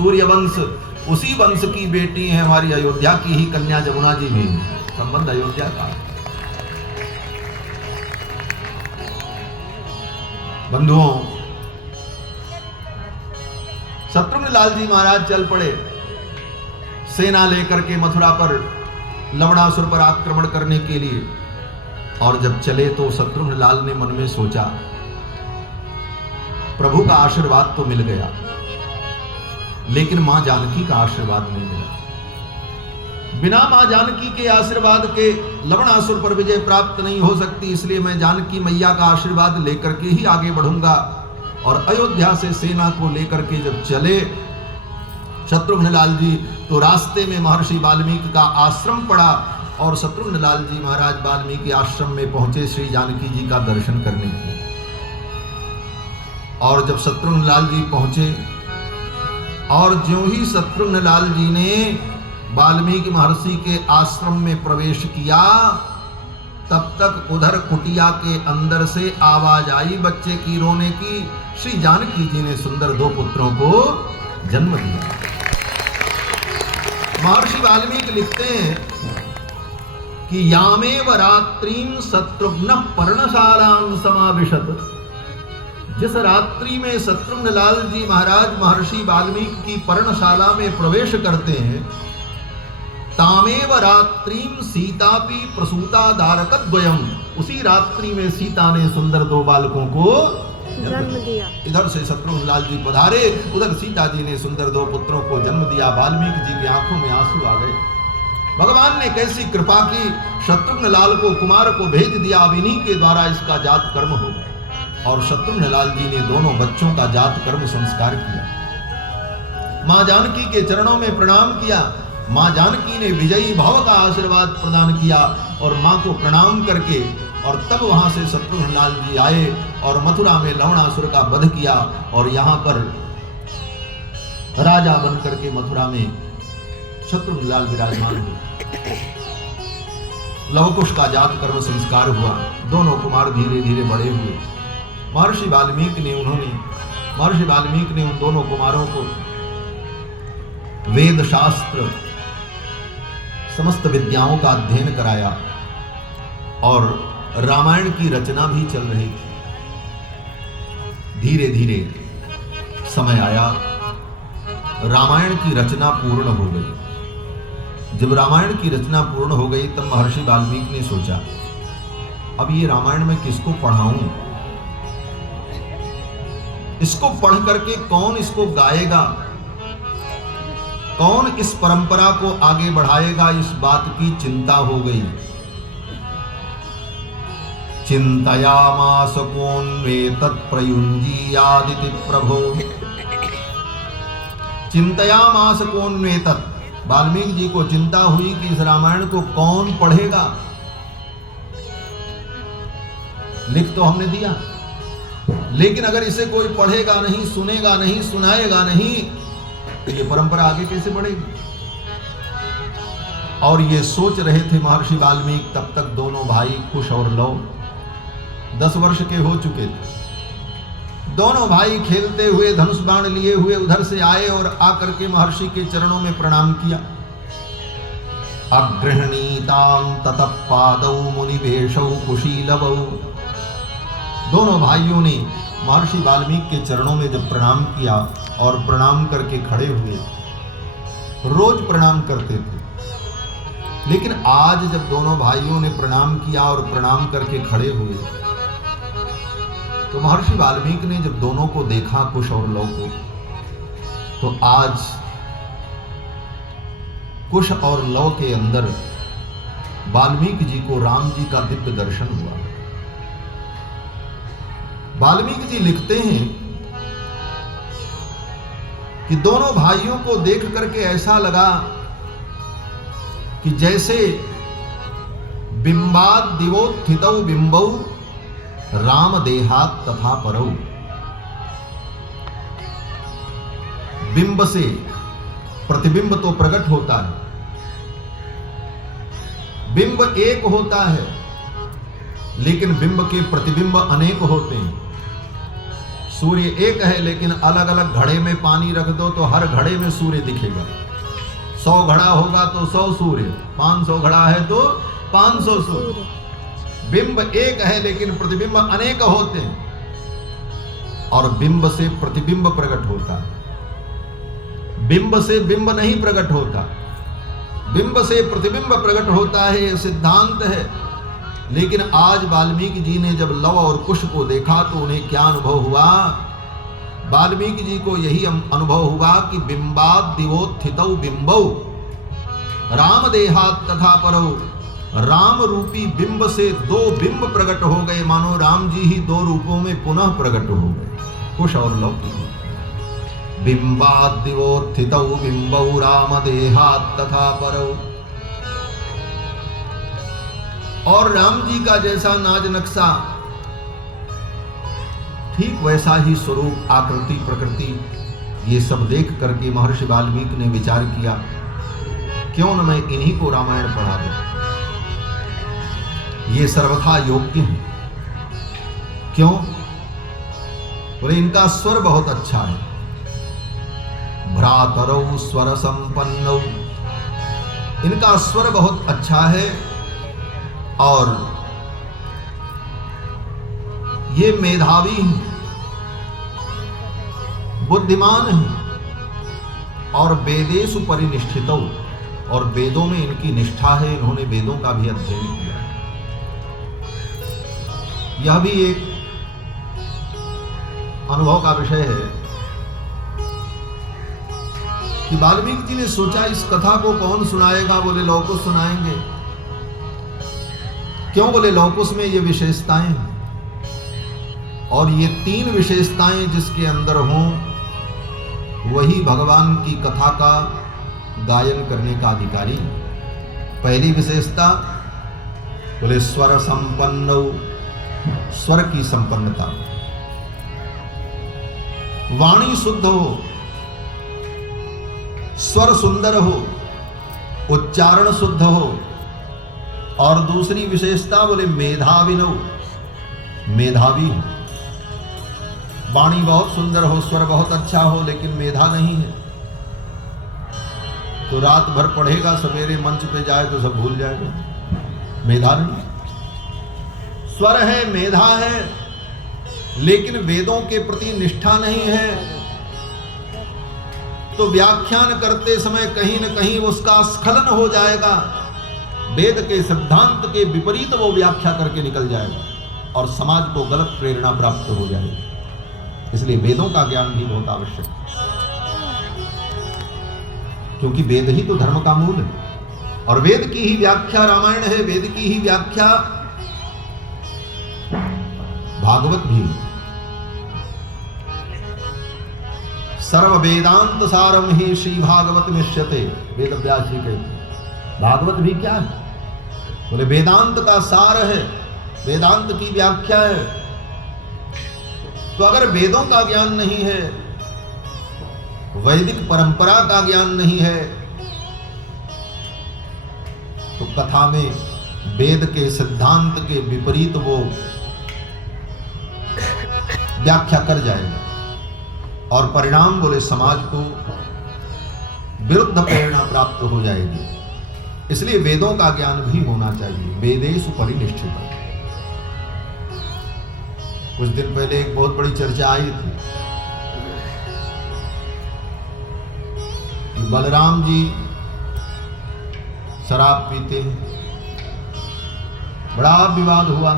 सूर्यवंश, उसी वंश की बेटी है हमारी अयोध्या की ही कन्या जमुना जी भी। संबंध अयोध्या का। बंधुओं, शत्रुघ्न लाल जी महाराज चल पड़े सेना लेकर के मथुरा पर लवणासुर पर आक्रमण करने के लिए। और जब चले तो शत्रुघ्न लाल ने मन में सोचा, प्रभु का आशीर्वाद तो मिल गया, लेकिन मां जानकी का आशीर्वाद नहीं मिला। बिना मां जानकी के आशीर्वाद के लवणासुर पर विजय प्राप्त नहीं हो सकती, इसलिए मैं जानकी मैया का आशीर्वाद लेकर के ही आगे बढ़ूंगा। और अयोध्या से सेना को लेकर के जब चले शत्रुघ्न लाल जी, तो रास्ते में महर्षि वाल्मीकि का आश्रम पड़ा और शत्रुघ्न लाल जी महाराज वाल्मीकि आश्रम में पहुंचे श्री जानकी जी का दर्शन करने के लिए। और जब शत्रुघ्न लाल जी पहुंचे और ज्यों ही शत्रुघ्न लाल जी ने वाल्मीकि महर्षि के आश्रम में प्रवेश किया, तब तक उधर कुटिया के अंदर से आवाज आई बच्चे की रोने की। श्री जानकी जी ने सुंदर 2 पुत्रों को जन्म दिया। महर्षि वाल्मीकि लिखते हैं कि यामेव रात्रिं शत्रुघ्न पर्णशालां समाविशत। जिस रात्रि में शत्रुघ्न लाल जी महाराज महर्षि वाल्मीकि की पर्णशाला में प्रवेश करते हैं, तामेव रात्रिं सीतापि प्रसूता दारकद्वयम्। उसी रात्रि में सीता ने सुंदर 2 बालकों को जन्म दिया। इधर से शत्रुघ्न लाल जी पधारे, उधर सीता जी ने सुंदर 2 पुत्रों को जन्म दिया। वाल्मीकि जी की आंखों में आंसू आ गए। भगवान ने कैसी कृपा की, शत्रुघ्न लाल को कुमार को भेज दिया। अब इन्हीं के द्वारा इसका जात कर्म होगा। और शत्रुघ्न लाल जी ने दोनों बच्चों का जात कर्म संस्कार किया। मां जानकी के चरणों में प्रणाम किया। मां जानकी ने विजयी भव का आशीर्वाद प्रदान किया और मां को प्रणाम करके और तब वहां से शत्रुघ्न लाल जी आए और मथुरा में लवणासुर का वध किया। और यहां पर राजा बन करके मथुरा में शत्रुघ्न लाल विराजमान हुए। लवकुश का जात कर्म संस्कार हुआ। दोनों कुमार धीरे धीरे बड़े हुए। महर्षि वाल्मीकि ने उन दोनों कुमारों को वेद शास्त्र समस्त विद्याओं का अध्ययन कराया और रामायण की रचना भी चल रही थी। धीरे धीरे समय आया, रामायण की रचना पूर्ण हो गई। जब रामायण की रचना पूर्ण हो गई तब महर्षि वाल्मीकि ने सोचा, अब ये रामायण मैं किसको पढ़ाऊं? इसको पढ़ करके कौन इसको गाएगा, कौन इस परंपरा को आगे बढ़ाएगा? इस बात की चिंता हो गई। चिंतयामास कोन्वे तत्प्रयुञ्जीयादिति प्रभो। चिंतयामास कोन्वे तत्। वाल्मीकि जी को चिंता हुई कि इस रामायण को कौन पढ़ेगा। लिख तो हमने दिया, लेकिन अगर इसे कोई पढ़ेगा नहीं, सुनेगा नहीं, सुनाएगा नहीं, तो ये परंपरा आगे कैसे बढ़ेगी? और ये सोच रहे थे महर्षि वाल्मीकि, तब तक दोनों भाई कुश और लव 10 वर्ष के हो चुके थे। दोनों भाई खेलते हुए धनुष बाण लिए हुए उधर से आए और आकर के महर्षि के चरणों में प्रणाम किया। अगृहणीतां ततः पादौ मुनिवेशौ कुशीलवौ। दोनों भाइयों ने महर्षि वाल्मीकि के चरणों में जब प्रणाम किया और प्रणाम करके खड़े हुए, रोज प्रणाम करते थे, लेकिन आज जब दोनों भाइयों ने प्रणाम किया और प्रणाम करके खड़े हुए, तो महर्षि वाल्मीकि ने जब दोनों को देखा, कुश और लव को, तो आज कुश और लव के अंदर वाल्मीकि जी को राम जी का दिव्य दर्शन हुआ। वाल्मीकि जी लिखते हैं कि दोनों भाइयों को देख करके ऐसा लगा कि जैसे बिंबाद दिवोत्थितौ बिंबौ राम देहात तथा परौ। बिंब से प्रतिबिंब तो प्रकट होता है, बिंब एक होता है, लेकिन बिंब के प्रतिबिंब अनेक होते हैं। सूर्य एक है, लेकिन अलग अलग घड़े में पानी रख दो तो हर घड़े में सूर्य दिखेगा। 100 घड़ा होगा तो 100 सूर्य, 500 घड़ा है तो 500 सूर्य। बिंब एक है लेकिन प्रतिबिंब अनेक होते हैं, और बिंब से प्रतिबिंब प्रकट होता है, बिंब से बिंब नहीं प्रकट होता, बिंब से प्रतिबिंब प्रकट होता है, यह सिद्धांत है। लेकिन आज वाल्मीकि जी ने जब लव और कुश को देखा तो उन्हें क्या अनुभव हुआ? वाल्मीकि जी को यही अनुभव हुआ कि बिंबाद दिवोत्थितौ बिंबौ राम देहात तथा परौ। राम रूपी बिंब से 2 बिंब प्रकट हो गए, मानो राम जी ही 2 रूपों में पुनः प्रकट हो गए, कुश और लव की। बिंबाद दिवोत्थितौ बिंबौ राम देहात तथा परौ। और राम जी का जैसा नाज नक्शा, ठीक वैसा ही स्वरूप, आकृति, प्रकृति, ये सब देख करके महर्षि वाल्मीकि ने विचार किया, क्यों न मैं इन्हीं को रामायण पढ़ा दूं, ये सर्वथा योग्य हैं। क्यों? बोले इनका स्वर बहुत अच्छा है। भ्रातरौ स्वर संपन्नौ, इनका स्वर बहुत अच्छा है, और ये मेधावी हैं, बुद्धिमान हैं, और वेदेषु परिनिष्ठितौ, और वेदों में इनकी निष्ठा है, इन्होंने वेदों का भी अध्ययन किया। यह भी एक अनुभव का विषय है कि वाल्मीकि जी ने सोचा इस कथा को कौन सुनाएगा? बोले लौह कुश सुनाएंगे। क्यों? बोले लौह कुश में ये विशेषताएं हैं, और ये 3 विशेषताएं जिसके अंदर हों वही भगवान की कथा का गायन करने का अधिकारी। पहली विशेषता बोले स्वर संपन्न, स्वर की संपन्नता, वाणी शुद्ध हो, स्वर सुंदर हो, उच्चारण शुद्ध हो। और दूसरी विशेषता बोले मेधाविनो, मेधावी हो, वाणी बहुत सुंदर हो, स्वर बहुत अच्छा हो, लेकिन मेधा नहीं है तो रात भर पढ़ेगा, सवेरे मंच पे जाए तो सब भूल जाएगा, मेधा नहीं। स्वर है, मेधा है, लेकिन वेदों के प्रति निष्ठा नहीं है, तो व्याख्यान करते समय कहीं न कहीं उसका स्खलन हो जाएगा, वेद के सिद्धांत के विपरीत वो व्याख्या करके निकल जाएगा, और समाज को गलत प्रेरणा प्राप्त हो जाएगी। इसलिए वेदों का ज्ञान भी बहुत आवश्यक है, क्योंकि वेद ही तो धर्म का मूल है, और वेद की ही व्याख्या रामायण है, वेद की ही व्याख्या भागवत भी। सर्व वेदांत सारम ही श्री भागवत मिष्यते, वेद व्यास जी कहते। भागवत भी क्या है? बोले वेदांत का सार है, वेदांत की व्याख्या है। तो अगर वेदों का ज्ञान नहीं है, वैदिक परंपरा का ज्ञान नहीं है, तो कथा में वेद के सिद्धांत के विपरीत वो व्याख्या कर जाएगा, और परिणाम बोले समाज को विरुद्ध प्रेरणा प्राप्त हो जाएगी। इसलिए वेदों का ज्ञान भी होना चाहिए, वेदेषु परिनिष्ठितौ। कुछ दिन पहले एक बहुत बड़ी चर्चा आई थी कि बलराम जी शराब पीते हैं, बड़ा विवाद हुआ।